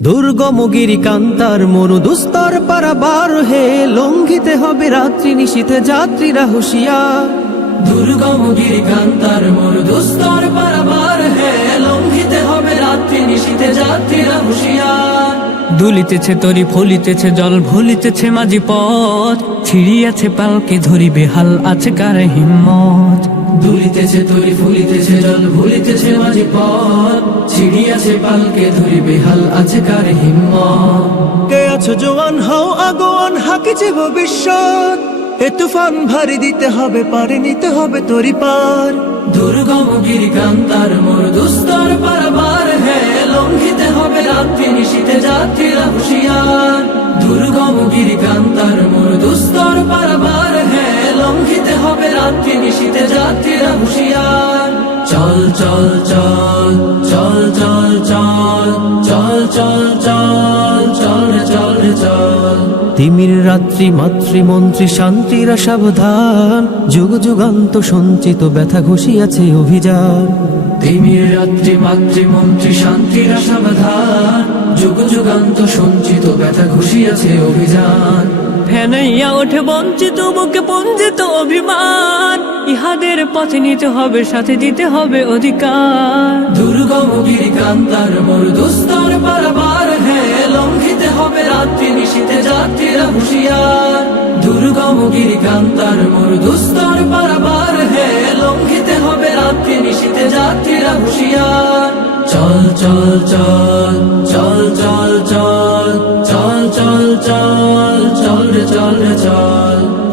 দুর্গম গিরি কান্তার মরু দুস্তর পারাবার হে, লঙ্ঘিতে হবে রাত্রি নিশীথে যাত্রীরা হুঁশিয়ার। দুর্গম গিরিকান্তার মোর দুস্তর পারাবার হে, লঙ্ঘিতে হবে রাত্রি নিশীতে যাত্রীরা হুশিয়া দুলিতেছে তরি, ফলিতেছে জল, ভুলিতেছে মাঝি পথ। ছিড়িয়াছে পালকে ধরিবে হাল আছে কার হিম্মত। দুলিতেছে তরি জল ভুলিতেছে মাঝি পথ ছিড়িয়াছে পালকে ধরিবে হাল আছে কার হিম্মত। কে আছো জোয়ান হও আগোয়ান হাকিছে ভবিষ্যৎ। এ তুফান ভারী দিতে হবে পারে নিতে হবে তরি পার দুর্গম গিরিকান্তার মোর দুস্তর পারাবার হে লঙ্ঘিতে হবে রাত্রি নিশীতে যাত্রীরা হুঁশিয়ার। দুর্গম গিরিকান্তার মোর দুস্তর পারাবার হে লঙ্ঘিতে হবে রাত্রি নিশীতে যাত্রীরা হুঁশিয়ার। চল চল চল চল চল চল চল চল চল চল চল চল তিমির রাত্রি মাতৃমন্ত্রী শান্তিরা সাবধান যুগ যুগান্ত সঞ্চিত ব্যথা ঘুষিয়াছে অভিযান তিমির রাত্রি মাতৃমন্ত্রী শান্তির সাবধান যুগ যুগান্ত সঞ্চিত ব্যথা ঘুষিয়াছে অভিযান ফেনাইয়া ওঠে বঞ্চিত বুকে পঞ্জিত অভিমান ইহাদের পথে নিতে হবে, সাথে দিতে হবে অধিকার। দুর্গম গিরিকান্তার মোর দুস্তর পারাবার হে লঙ্ঘিতে হবে রাত্রি নিশীতে যাত্রীরা হুঁশিয়ার। দুর্গম গিরিকান্তার মোর দুস্তর পারাবার হে লঙ্ঘিতে হবে রাত্রি নিশীতে যাত্রীরা হুঁশিয়ার। চল চল চল চল চল চল চল চল চল চল রে, চল চল।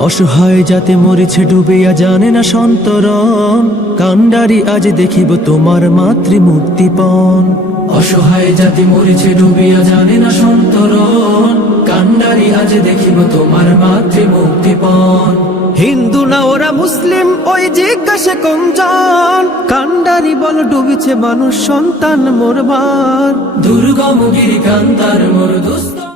অসহায় যাতে মরেছে ডুবিয়া জানে না সন্তরণ। কান্ডারি আজ দেখিব তোমার মাতৃ মুক্তিপণ অসহায় জাতি মরিছে ডুবিয়া জানে না সন্তরণ। কান্ডারি আজ দেখিব তোমার মাতৃ মুক্তিপণ হিন্দু না ওরা মুসলিম, ওই জিজ্ঞাসা কোনজন কান্ডারি বল ডুবিছে মানুষ, সন্তান মোরবার দুর্গম গিরিকান্তার মোর দুস্ত।